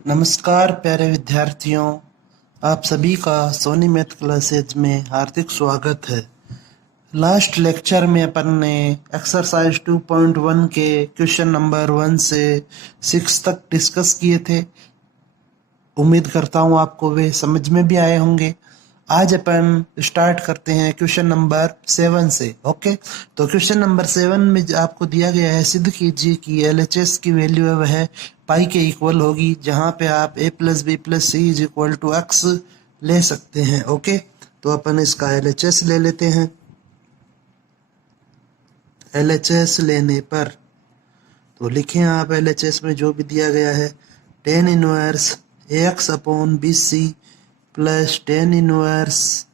नमस्कार प्यारे विद्यार्थियों, आप सभी का सोनी मैथ क्लासेज में हार्दिक स्वागत है। लास्ट लेक्चर में अपन ने एक्सरसाइज 2.1 के क्वेश्चन नंबर 1 से 6 तक डिस्कस किए थे। उम्मीद करता हूँ आपको वे समझ में भी आए होंगे। आज अपन स्टार्ट करते हैं क्वेश्चन नंबर 7 से। ओके, तो क्वेश्चन नंबर 7 में आपको दिया गया है, सिद्ध कीजिए कि LHS की वैल्यू है वह पाई के इक्वल होगी, जहाँ पे आप a plus B plus C is equal to X ले सकते हैं। ओके, तो अपन इसका LHS ले लेते हैं। LHS लेने पर तो लिखें आप LHS में जो भी दिया गया है, tan inverse AX upon BC plus tan inverse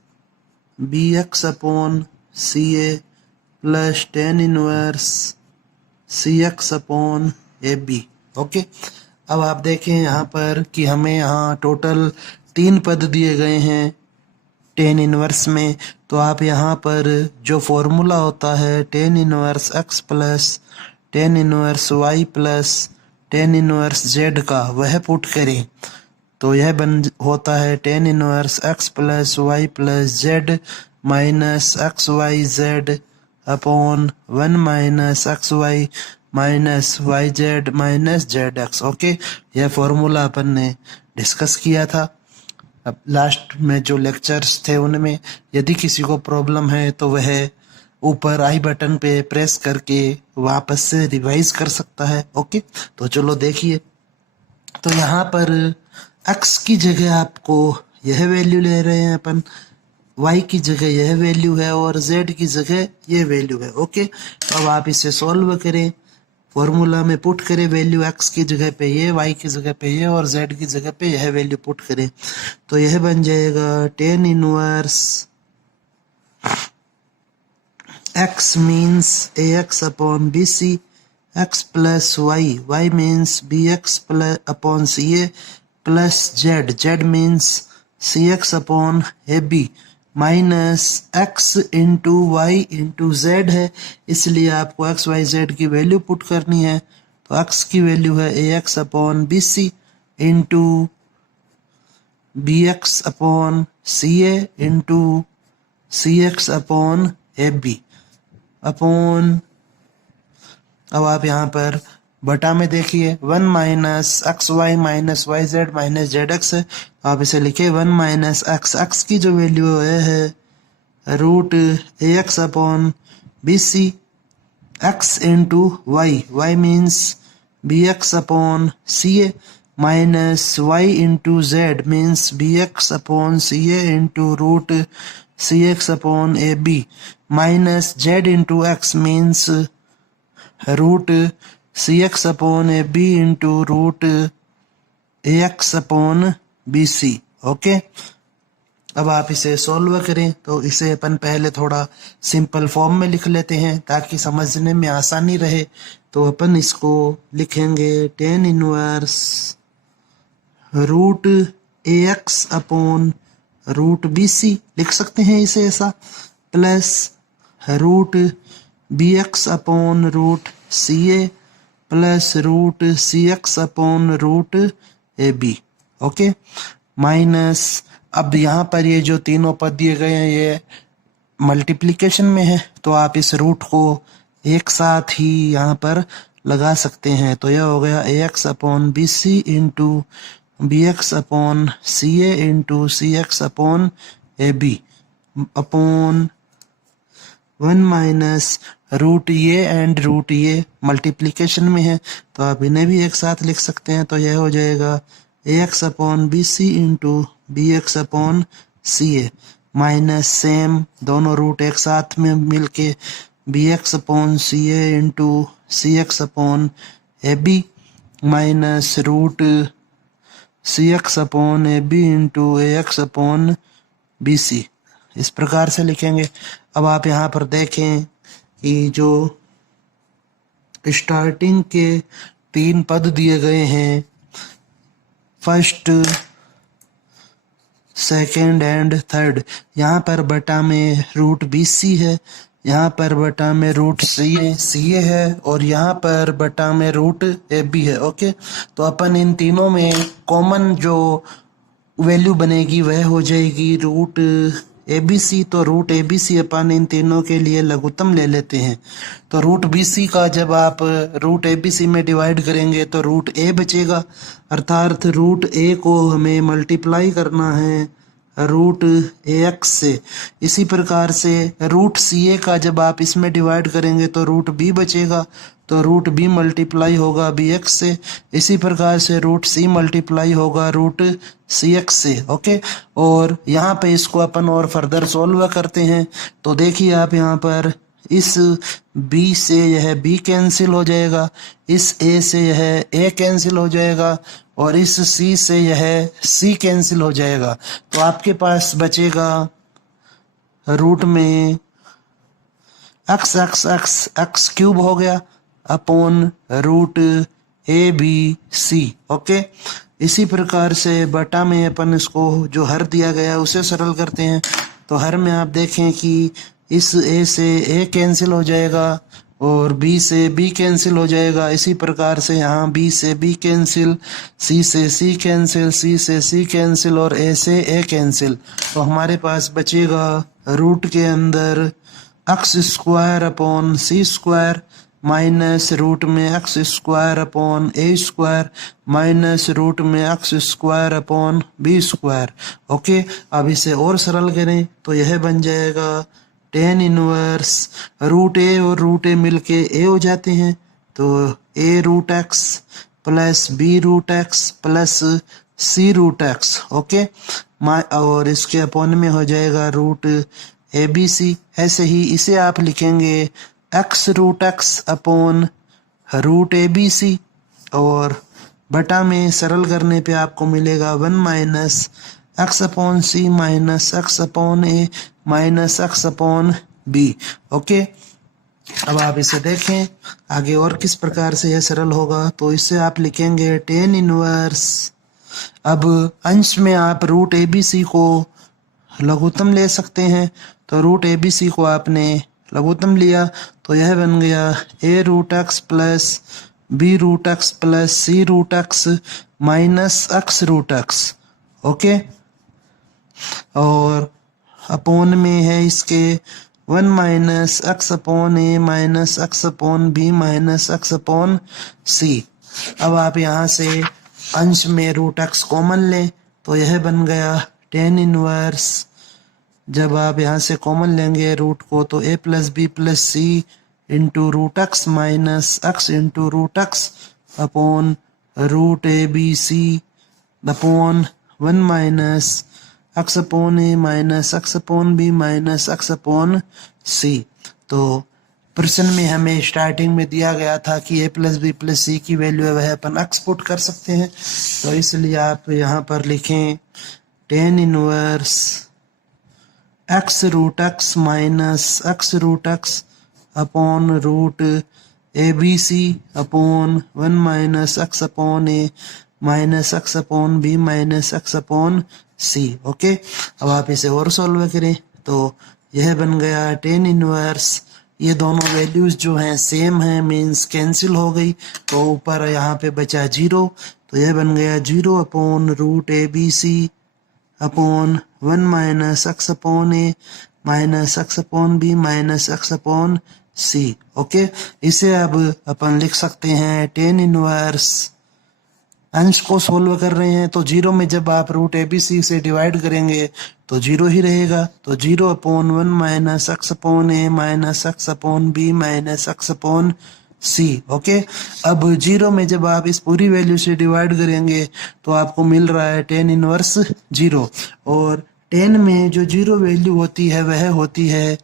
BX upon CA plus tan inverse CX upon AB। Okay, अब आप देखें यहाँ पर कि हमें यहाँ टोटल 3 पद दिए गए हैं टेन इनवर्स में। तो आप यहाँ पर जो फॉर्मूला होता है tan inverse x plus tan inverse y plus tan inverse z का, वह पुट करें तो यह बन होता है tan inverse x plus Y plus Z minus X Y Z upon 1 minus X Y minus Y Z minus Z X. Okay, यह formula अपन ने डिस्कस किया था। अब लास्ट में जो लेक्चर्स थे उनमें यदि किसी को प्रॉब्लम है तो वह ऊपर आई बटन पे प्रेस करके वापस से रिवाइज कर सकता है। ओके, तो चलो देखिए। तो यहाँ पर x की जगह आपको यह वैल्यू ले रहे हैं अपन, y की जगह यह वैल्यू है और z की जगह यह वैल्यू है। ओके, तो अब आप इसे सॉल्व करें, फॉर्मूला में पुट करें वैल्यू, x की जगह पे ये, y की जगह पे ये और z की जगह पे यह वैल्यू पुट करें तो यह बन जाएगा tan inverse x means AX upon BC, x plus y means BX plus upon CA plus z means CX upon AB minus x into Y into Z है, इसलिए आपको x y z की value put करनी है। तो x की value है AX upon BC into BX upon CA into CX upon AB upon, अब आप यहाँ पर बटा में देखिए 1 minus X Y minus Y Z minus Z X है, तो आप इसे लिखे 1 माइनस एक्स की जो वैल्यू है root AX upon BC, x into Y means BX upon CA minus y into Z means BX upon CA into root CX upon AB minus z into x means root CX upon AB into root AX upon BC। Okay, अब आप इसे solve करें तो इसे अपन पहले थोड़ा simple form में लिख लेते हैं ताकि समझने में आसानी रहे। तो अपन इसको लिखेंगे tan inverse root AX upon root BC, लिख सकते हैं इसे ऐसा, plus root BX upon root CA plus root CX upon root AB। Okay, minus, अब यहाँ पर ये जो तीनों पद दिए गए हैं ये मल्टीप्लिकेशन में है, तो आप इस रूट को एक साथ ही यहाँ पर लगा सकते हैं। तो यह हो गया AX upon BC into BX upon CA into CX upon AB upon 1 minus root ये एंड रूट ये मल्टीप्लिकेशन में है, तो आप इन्हें भी एक साथ लिख सकते हैं। तो यह हो जाएगा AX upon BC into BX upon CA minus same दोनों रूट एक साथ में मिलके BX upon CA into CX upon AB minus root CX upon AB into AX upon BC, इस प्रकार से लिखेंगे। अब आप यहाँ पर देखें कि जो स्टार्टिंग के 3 पद दिए गए हैं, फर्स्ट सेकेंड एंड थर्ड, यहाँ पर बटा में रूट BC है, यहाँ पर बटा में रूट सी ए है और यहाँ पर बटा में रूट ए बी है। ओके, तो अपन इन तीनों में कॉमन जो वैल्यू बनेगी वह हो जाएगी रूट ए बी सी। तो रूट ए बी सी अपन इन तीनों के लिए लघुत्तम ले लेते हैं। तो रूट बी सी का जब आप रूट ए बी सी में डिवाइड करेंगे तो रूट ए बचेगा, अर्थात रूट ए को हमें मल्टीप्लाई करना है रूट ए एक्स से। इसी प्रकार से रूट सी ए का जब आप इसमें डिवाइड करेंगे तो रूट बी बचेगा, तो रूट बी मल्टीप्लाई होगा बी एक्स से। इसी प्रकार से रूट सी मल्टीप्लाई होगा रूट सी एक्स से। ओके, और यहाँ पे इसको अपन और फर्दर सॉल्व करते हैं। तो देखिए आप यहाँ पर इस b से यह b कैंसिल हो जाएगा, इस a से यह a कैंसिल हो जाएगा और इस c से यह c कैंसिल हो जाएगा। तो आपके पास बचेगा रूट में x x x x cube हो गया upon root A B C. Okay, इसी प्रकार से बटा में अपन इसको जो हर दिया गया उसे सरल करते हैं। तो हर में आप देखें कि इस a से a कैंसिल हो जाएगा और b से b कैंसिल हो जाएगा। इसी प्रकार से यहाँ b से b कैंसिल, c से c कैंसिल, c से c कैंसिल और a से a कैंसिल। तो हमारे पास बचेगा रूट के अंदर x square upon c square minus root में x square upon a square minus root में x square upon b square. Okay, अब इसे और सरल करें तो यह बन जाएगा टेन इनवर्स रूट ए और रूट ए मिलके ए हो जाते हैं। तो a root X plus b root X plus c root X. Okay, और इसके अपॉन में हो जाएगा रूट ए बी सी। ऐसे ही इसे आप लिखेंगे x root X upon root A B सी और बटा में सरल करने पे आपको मिलेगा 1 minus X upon C minus X upon A minus X upon B. Okay, अब आप इसे देखें आगे और किस प्रकार से यह सरल होगा। तो इसे आप लिखेंगे टेन इनवर्स, अब अंश में आप रूट ए बी सी को लघुत्तम ले सकते हैं। तो रूट ए बी सी को आपने लघुत्तम लिया तो यह बन गया a root X plus b root X plus c root X minus x root X. Okay, और अपॉन में है इसके 1 minus X upon A minus X upon B minus X upon सी। अब आप यहाँ से अंश में रूट एक्स कॉमन लें तो यह बन गया टेन इनवर्स। जब आप यहाँ से कॉमन लेंगे रूट को तो a plus B plus C into root X minus x into root X upon root A B C upon 1 minus X upon A minus X upon B minus X upon सी। तो प्रश्न में हमें starting में दिया गया था कि a plus B plus सी की वैल्यू है वह अपन एक्स पुट कर सकते हैं। तो इसलिए आप यहाँ पर लिखें tan inverse X root X minus X root X upon root A B C upon 1 minus X upon A minus X upon B minus X upon C. Okay, अब आप इसे और सॉल्व करें तो यह बन गया टेन इनवर्स। ये दोनों वैल्यूज जो हैं सेम हैं, मीन्स कैंसिल हो गई। तो ऊपर यहाँ पे बचा 0, तो यह बन गया 0 upon root A B C upon 1 minus X upon A minus X upon B minus X upon C. Okay, इसे अब अपन लिख सकते हैं टेन इनवर्स। अंश को सोल्व कर रहे हैं तो 0 में जब आप रूट ए बी सी से डिवाइड करेंगे तो 0 ही रहेगा। तो 0 upon 1 minus X upon A minus X upon B minus X upon C. Okay, अब 0 में जब आप इस पूरी वैल्यू से डिवाइड करेंगे तो आपको मिल रहा है टेन इनवर्स 0। और 10 में जो 0 वैल्यू होती है वह होती है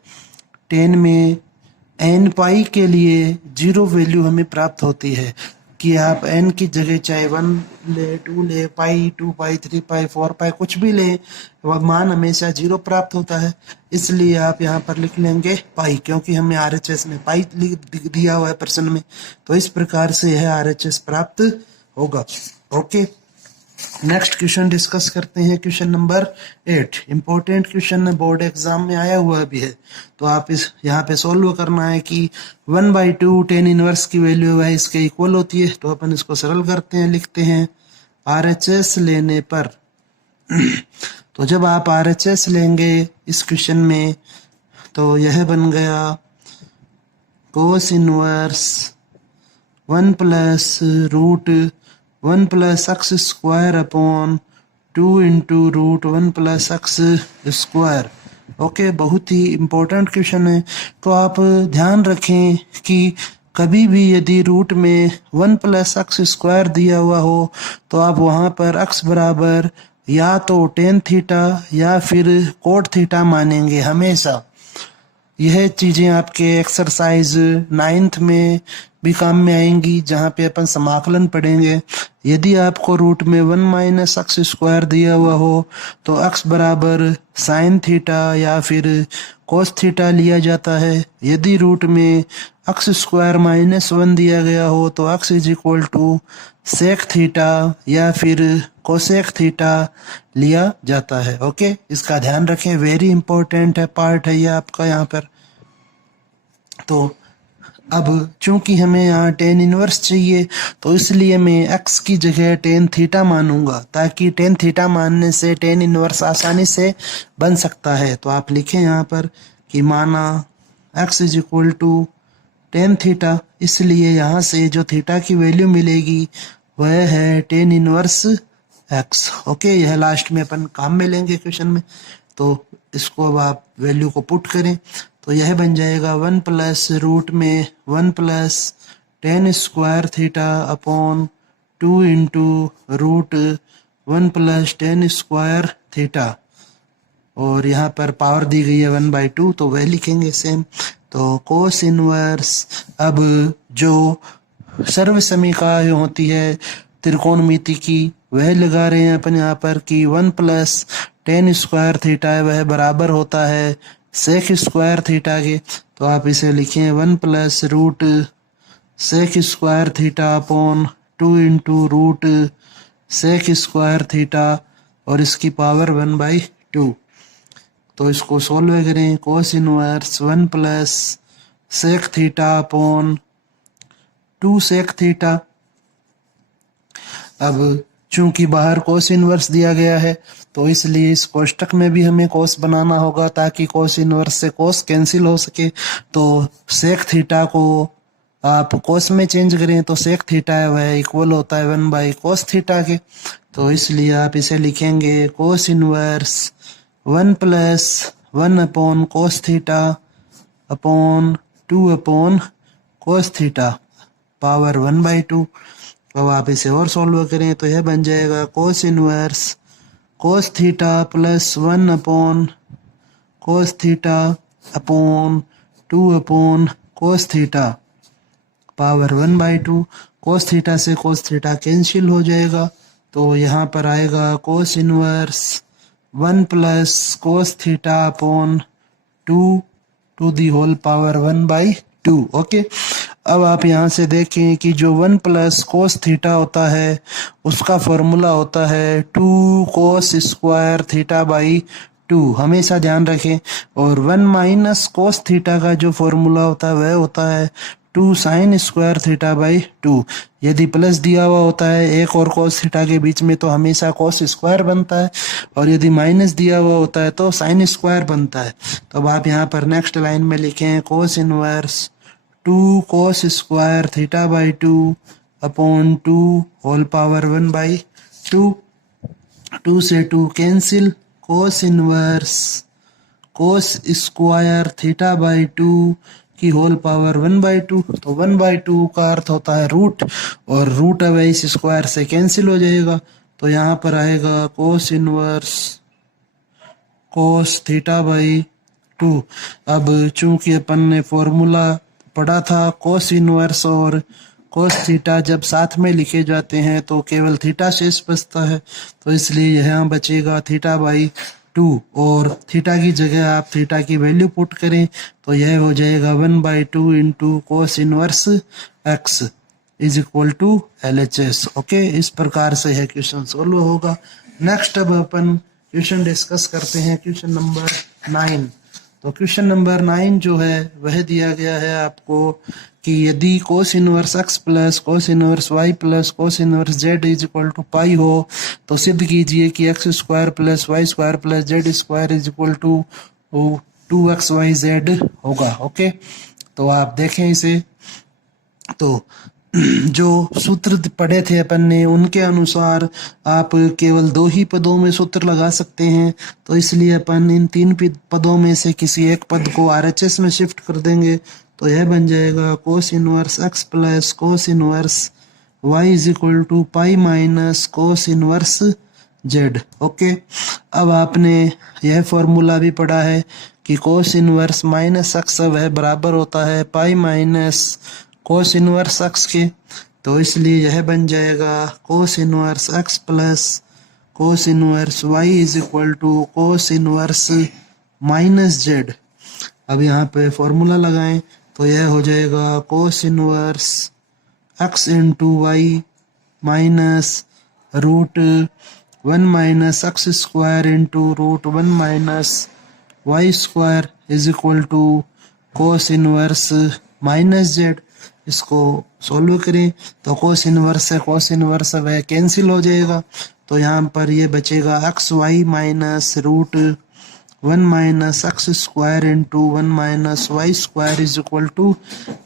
10 में n पाई के लिए 0 वैल्यू हमें प्राप्त होती है कि आप n की जगह चाहे 1 ले 2 ले पाई 2 पाई 3 पाई 4 पाई कुछ भी ले, वह मान हमेशा 0 प्राप्त होता है। इसलिए आप यहाँ पर लिख लेंगे पाई, क्योंकि हमें RHS में पाई दिया हुआ है प्रश्न में। तो इस प्रकार से यह RHS प्राप्त होगा। ओके। नेक्स्ट क्वेश्चन डिस्कस करते हैं, क्वेश्चन नंबर 8। इंपॉर्टेंट क्वेश्चन है, बोर्ड एग्जाम में आया हुआ भी है, तो आप इस यहाँ पे सॉल्व करना है कि 1/2 टेन इनवर्स की वैल्यू है इसके इक्वल होती है। तो अपन इसको सरल करते हैं, लिखते हैं RHS लेने पर तो जब आप RHS लेंगे इस क्वेश्चन में तो यह बन गया cos inverse 1 plus root 1 plus X square upon 2 into root 1 plus X square. Okay, बहुत ही इम्पोर्टेंट क्वेश्चन है। तो आप ध्यान रखें कि कभी भी यदि रूट में 1 प्लस एक्स स्क्वायर दिया हुआ हो तो आप वहाँ पर एक्स बराबर या तो टेन थीटा या फिर कोट थीटा मानेंगे हमेशा। यह चीज़ें आपके एक्सरसाइज 9th में भी काम में आएंगी, जहाँ पे अपन समाकलन पढ़ेंगे। यदि आपको रूट में 1 माइनस एक्स स्क्वायर दिया हुआ हो तो एक्स बराबर साइन थीटा या फिर कोस थीटा लिया जाता है। यदि रूट में एक्स स्क्वायर -1 दिया गया हो तो X is equal to sec theta या फिर कोसेक थीटा लिया जाता है। ओके, इसका ध्यान रखें, वेरी इंपॉर्टेंट है पार्ट है ये आपका यहाँ पर। तो अब चूंकि हमें यहाँ टेन इनवर्स चाहिए तो इसलिए मैं x की जगह टेन थीटा मानूंगा, ताकि टेन थीटा मानने से टेन इनवर्स आसानी से बन सकता है। तो आप लिखें यहाँ पर कि माना x is equal to tan theta, इसलिए यहाँ से जो थीटा की वैल्यू मिलेगी वह है टेन इनवर्स x। ओके, यह लास्ट में अपन काम में लेंगे क्वेश्चन में। तो इसको अब आप वैल्यू को पुट करें तो यह बन जाएगा 1 प्लस रूट में 1 plus tan square theta upon 2 into root 1 plus tan square theta, और यहाँ पर पावर दी गई है 1/2 तो वह लिखेंगे सेम। तो कोस इनवर्स, अब जो सर्व समीकरण होती है त्रिकोणमिति की वह लगा रहे हैं अपन यहाँ पर कि 1 प्लस टेन स्क्वायर थीटा है वह बराबर होता है सेक स्क्वायर थीटा के। तो आप इसे लिखें 1 plus root sec square theta upon 2 into root sec square theta और इसकी पावर 1/2। तो इसको सोल्व करें, cos inverse 1 plus sec theta upon 2 sec theta. अब चूंकि बाहर कोस इनवर्स दिया गया है तो इसलिए इस कोष्टक में भी हमें कोस बनाना होगा ताकि कोस इनवर्स से कोस कैंसिल हो सके। तो सेक थीटा को आप कोस में चेंज करें तो सेक थीटा है वह इक्वल होता है 1/कोस थीटा के। तो इसलिए आप इसे लिखेंगे कोस इनवर्स 1 प्लस 1 अपॉन कोस theta upon 2 upon cos theta power 1/2। अब आप इसे और सॉल्व करें तो यह बन जाएगा cos inverse cos theta plus 1 upon कोस theta upon 2 upon cos theta power 1/2। Cos theta से कोस थीटा कैंसिल हो जाएगा तो यहाँ पर आएगा cos inverse 1 plus cos theta upon 2 to the whole power 1/2। Okay, अब आप यहाँ से देखें कि जो 1 प्लस कोस थीटा होता है उसका फॉर्मूला होता है 2 कोस स्क्वायर थीटा बाई 2, हमेशा ध्यान रखें। और 1 माइनस कोस थीटा का जो फॉर्मूला होता है वह होता है 2 साइन स्क्वायर थीटा बाई 2। यदि प्लस दिया हुआ होता है एक और कोस थीटा के बीच में तो हमेशा कोस स्क्वायर बनता है, और यदि माइनस दिया हुआ होता है तो साइन स्क्वायर बनता है। तो अब आप यहाँ पर नेक्स्ट लाइन में लिखें cos inverse 2 cos square theta by 2 upon 2 whole power 1/2। 2 से 2 cancel, cos inverse cos square theta by 2 की होल पावर 1/2। तो 1/2 का अर्थ होता है रूट, और रूट अब इस स्क्वायर से कैंसिल हो जाएगा। तो यहाँ पर आएगा cos inverse cos theta by 2। अब चूंकि अपन ने फॉर्मूला पढ़ा था कोस इनवर्स और कोस थीटा जब साथ में लिखे जाते हैं तो केवल थीटा शेष बचता है, तो इसलिए यहाँ बचेगा थीटा बाई 2, और थीटा की जगह आप थीटा की वैल्यू पुट करें तो यह हो जाएगा 1/2 into cos inverse X. Is equal to LHS। Okay, इस प्रकार से है क्वेश्चन सोल्व होगा। नेक्स्ट अब अपन क्वेश्चन डिस्कस करते हैं, क्वेश्चन नंबर 9। तो क्वेश्चन नंबर 9 जो है वह दिया गया है आपको कि यदि कोस inverse x plus cos inverse y plus cos inverse z is equal to पाई हो तो सिद्ध कीजिए कि x square plus Y square plus Z square is equal to 2xyz होगा। ओके, तो आप देखें इसे, तो जो सूत्र पढ़े थे अपन ने उनके अनुसार आप केवल 2 ही पदों में सूत्र लगा सकते हैं, तो इसलिए अपन इन 3 पदों में से किसी एक पद को RHS में शिफ्ट कर देंगे। तो यह बन जाएगा cos inverse x plus cos inverse y is equal to pi minus cos inverse z। Okay, अब आपने यह फॉर्मूला भी पढ़ा है कि कोस इनवर्स माइनस x वह बराबर होता है pi minus cos inverse x के, तो इसलिए यह बन जाएगा cos inverse x plus cos inverse y is equal to cos inverse minus z। अब यहाँ पे फॉर्मूला लगाएं तो यह हो जाएगा cos inverse x into Y minus root 1 minus X square into root 1 minus Y square is equal to cos inverse minus z। इसको solve करें तो कोस इनवर्स है कोस इनवर्स वह कैंसिल हो जाएगा, तो यहाँ पर ये बचेगा X Y minus root 1 minus X square into 1 minus Y square is equal to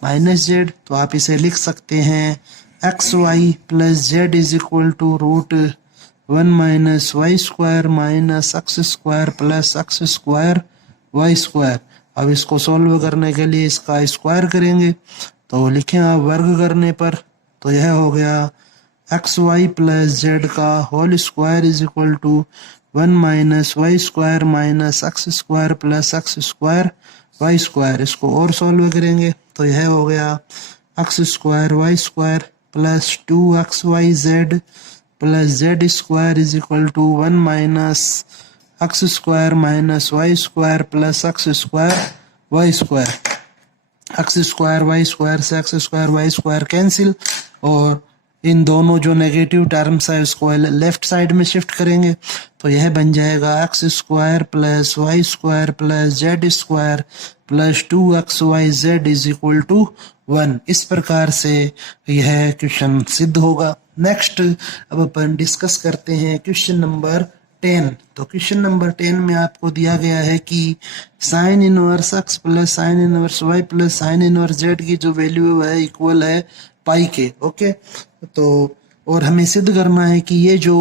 minus z। तो आप इसे लिख सकते हैं X Y plus Z is equal to root 1 minus Y square minus X square plus X square Y square. अब इसको solve करने के लिए इसका स्क्वायर करेंगे, तो लिखें आप वर्ग करने पर, तो यह हो गया एक्स वाई प्लस जेड का whole square is equal to 1 minus Y square minus X square plus X square Y square. इसको और सॉल्व करेंगे तो यह हो गया x square Y square plus 2xyz plus Z square is equal to 1 minus X square minus Y square plus X square Y square. X square Y square से x square Y square cancel, और इन दोनों जो negative terms है उसको left side में shift करेंगे, तो यह बन जाएगा X square plus Y square plus Z square plus 2xyz is equal to 1। इस प्रकार से यह क्वेश्चन सिद्ध होगा। नेक्स्ट अब अपन डिस्कस करते हैं क्वेश्चन नंबर 10। तो क्वेश्चन नंबर 10 में आपको दिया गया है कि sign inverse x plus sign inverse y plus sign inverse z की जो वैल्यू है इक्वल है पाई के। ओके, तो और हमें सिद्ध करना है कि ये जो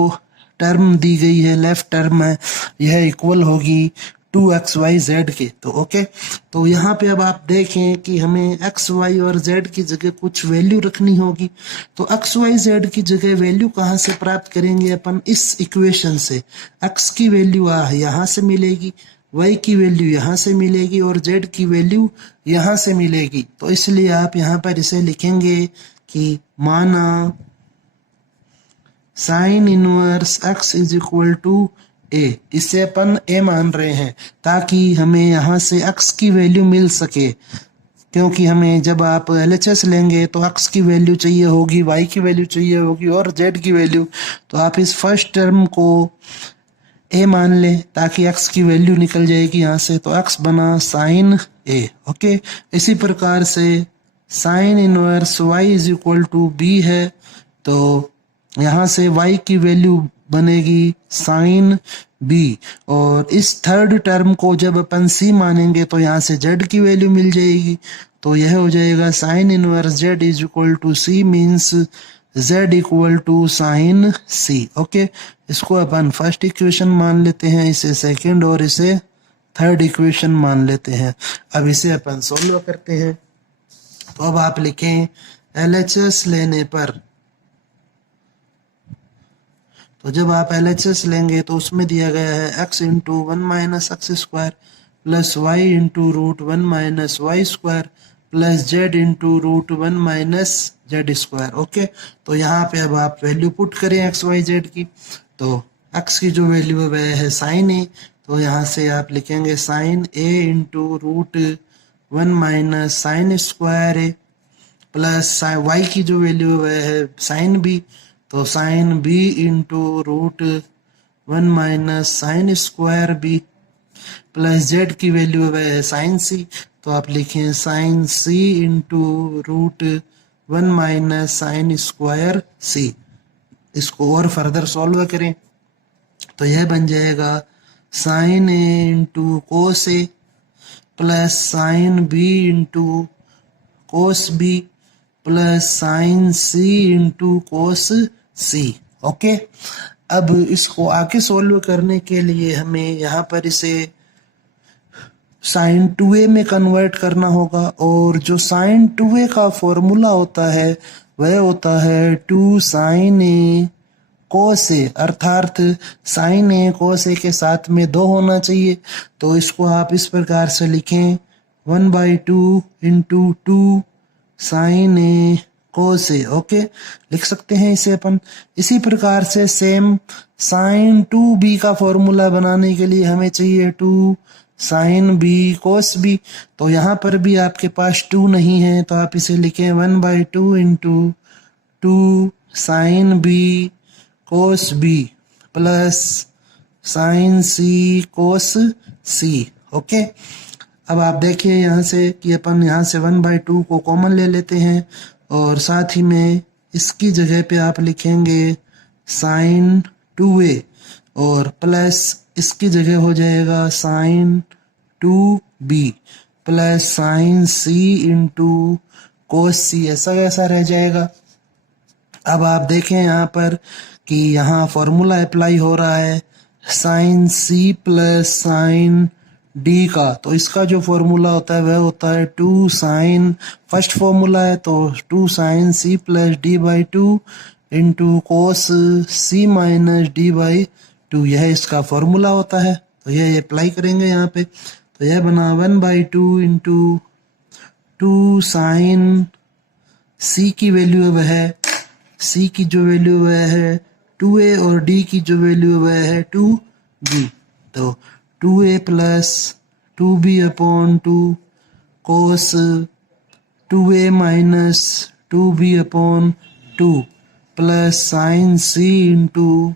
टर्म दी गई है लेफ्ट टर्म है यह इक्वल होगी 2xyz के। तो ओके, तो यहाँ पे अब आप देखें कि हमें x y और z की जगह कुछ वैल्यू रखनी होगी, तो x y z की जगह वैल्यू कहाँ से प्राप्त करेंगे अपन, इस इक्वेशन से। x की वैल्यू यहाँ से मिलेगी, y की वैल्यू यहाँ से मिलेगी और z की वैल्यू यहाँ से मिलेगी। तो इसलिए आप यहाँ पर इसे लिखेंगे कि माना sine inverse x is equal to a, इसे अपन a मान रहे हैं ताकि हमें यहाँ से x की वैल्यू मिल सके, क्योंकि हमें जब आप LHS लेंगे तो x की वैल्यू चाहिए होगी, y की वैल्यू चाहिए होगी और z की वैल्यू। तो आप इस फर्स्ट टर्म को a मान लें ताकि x की वैल्यू निकल जाएगी यहाँ से, तो x बना साइन a। ओके, इसी प्रकार से sine inverse y is equal to b है, तो यहाँ से y की वैल्यू बनेगी साइन b, और इस थर्ड टर्म को जब अपन c मानेंगे तो यहाँ से z की वैल्यू मिल जाएगी, तो यह हो जाएगा sine inverse z is equal to c means z equal to sine c। Okay, इसको अपन फर्स्ट इक्वेशन मान लेते हैं, इसे सेकंड और इसे थर्ड इक्वेशन मान लेते हैं। अब इसे अपन सोल्व करते हैं, तो अब आप लिखें LHS लेने पर, तो जब आप LHS लेंगे तो उसमें दिया गया है x into 1 minus X square plus y into root 1 minus Y square plus z into root 1 minus Z square. Okay, तो यहाँ पे अब आप वैल्यू पुट करें x y z की, तो x की जो वैल्यू है वह है साइन a, तो यहाँ से आप लिखेंगे sign a into root 1 minus sine square a plus Y की जो वैल्यू है वह है साइन बी, तो sine B into root 1 minus sine square B, plus Z की वैल्यू वह है साइन सी, तो आप लिखें साइन सी into root 1 minus sine square सी। इसको और फर्दर सॉल्व करें तो यह बन जाएगा साइन ए इंटू कोस ए plus sine B into cos B plus sign सी इंटू कोस सी। ओके, अब इसको आगे सोल्व करने के लिए हमें यहाँ पर इसे साइन 2a में कन्वर्ट करना होगा, और जो साइन 2a का फॉर्मूला होता है वह होता है 2 साइन ए कोस ए, अर्थात साइन ए कोस ए के साथ में 2 होना चाहिए। तो इसको आप इस प्रकार से लिखें 1/2 इंटू 2 साइन ए कोस ए। ओके, लिख सकते हैं इसे अपन। इसी प्रकार से सेम साइन 2b का फॉर्मूला बनाने के लिए हमें चाहिए 2 साइन बी कोस बी, तो यहाँ पर भी आपके पास 2 नहीं है, तो आप इसे लिखें 1/2 इंटू 2 साइन बी कोस बी प्लस साइन सी कोस सी। ओके, अब आप देखिए यहाँ से कि अपन यहाँ से 1/2 को कॉमन ले लेते हैं, और साथ ही में इसकी जगह पे आप लिखेंगे साइन 2a, और प्लस इसकी जगह हो जाएगा साइन 2b प्लस साइन सी इंटू कोस सी, ऐसा कैसा रह जाएगा। अब आप देखें यहाँ पर कि यहाँ फॉर्मूला अप्लाई हो रहा है sine C plus sine D का, तो इसका जो फॉर्मूला होता है वह होता है 2 साइन, फर्स्ट फॉर्मूला है तो 2 sine C plus D by 2 into cos C minus D by 2, यह इसका फॉर्मूला होता है। तो यह अप्लाई करेंगे यहाँ पे, तो यह बना 1/2 इंटू 2 साइन सी की वैल्यू वह है, सी की जो वैल्यू वह है 2a, और डी की जो वैल्यू वह है 2b, तो 2a प्लस 2b अपॉन 2 कोस 2a minus 2b upon 2 plus sign सी इंटू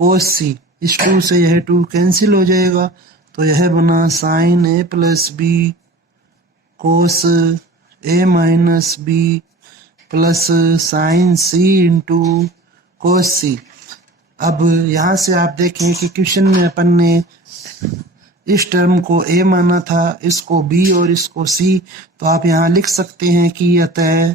कोस सी। इस 2 से यह 2 कैंसिल हो जाएगा, तो यह बना sign a plus B cos a minus B plus sign C into cos सी। अब यहाँ से आप देखें कि क्वेश्चन में अपन ने इस टर्म को a माना था, इसको b और इसको c, तो आप यहाँ लिख सकते हैं कि अतः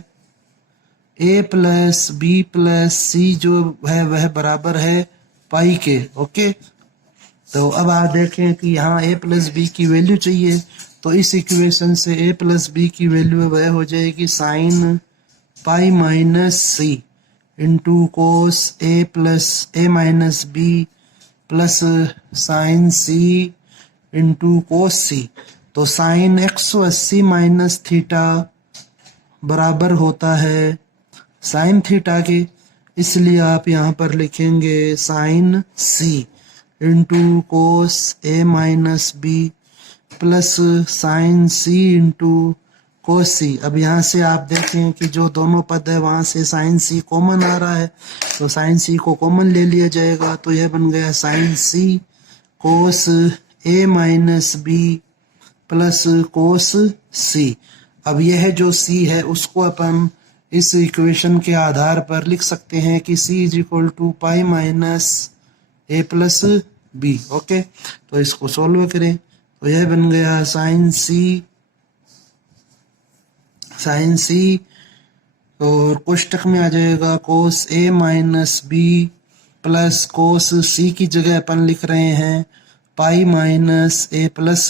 a प्लस बी प्लस सी जो है वह बराबर है पाई के। ओके, तो अब आप देखें कि यहाँ a प्लस बी की वैल्यू चाहिए, तो इस इक्वेशन से a प्लस बी की वैल्यू वह हो जाएगी साइन पाई माइनस सी इंटू कोस ए प्लस ए माइनस बी प्लस साइन सी इंटू कोस सी। तो साइन 180 माइनस थीटा बराबर होता है साइन थीटा के, इसलिए आप यहाँ पर लिखेंगे साइन सी इंटू कोस ए माइनस बी प्लस साइन सी इंटू कोस सी। अब यहाँ से आप देखें कि जो दोनों पद है वहाँ से साइन सी कॉमन आ रहा है, तो साइन सी को कॉमन ले लिया जाएगा, तो यह बन गया साइन सी कोस ए माइनस बी प्लस कोस सी। अब यह जो सी है उसको अपन इस इक्वेशन के आधार पर लिख सकते हैं कि सी is equal to pi minus A plus B. Okay, तो इसको सोल्व करें तो यह बन गया साइन सी और कोष्टक में आ जाएगा कोस ए माइनस बी प्लस कोस सी की जगह अपन लिख रहे हैं पाई माइनस ए प्लस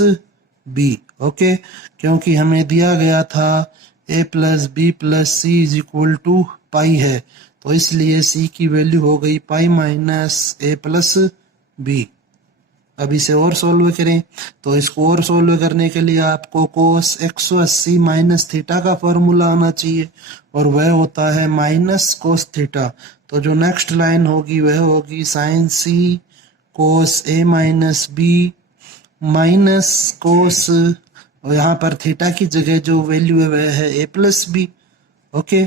बी। ओके, क्योंकि हमें दिया गया था ए plus B plus C is equal to पाई है, तो इसलिए सी की वैल्यू हो गई पाई माइनस ए प्लस बी। अब इसे और सोल्व करें, तो इसको और सोल्व करने के लिए आपको कोस 180 माइनस थीटा का फॉर्मूला आना चाहिए, और वह होता है माइनस कोस थीटा। तो जो नेक्स्ट लाइन होगी वह होगी साइन सी कोस ए माइनस बी माइनस कोस, और यहाँ पर थीटा की जगह जो वैल्यू है वह है ए प्लस बी। ओके,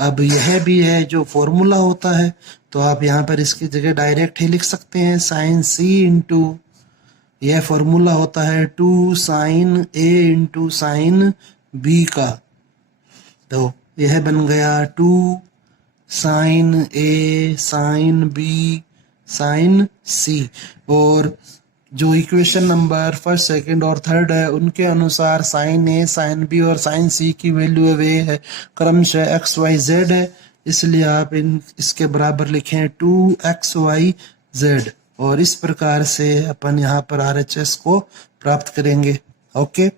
अब यह भी है जो फॉर्मूला होता है, तो आप यहाँ पर इसकी जगह डायरेक्ट ही लिख सकते हैं साइन सी इंटू, यह फॉर्मूला होता है 2 sin A into sine B का, तो यह बन गया 2 sin A sin B sin C। और जो इक्वेशन नंबर फर्स्ट सेकंड और थर्ड है उनके अनुसार साइन ए साइन बी और साइन सी की वैल्यू वे है क्रमशः XYZ है, इसलिए आप इसके बराबर लिखें 2XYZ, और इस प्रकार से अपन यहाँ पर RHS को प्राप्त करेंगे। Okay,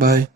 bye.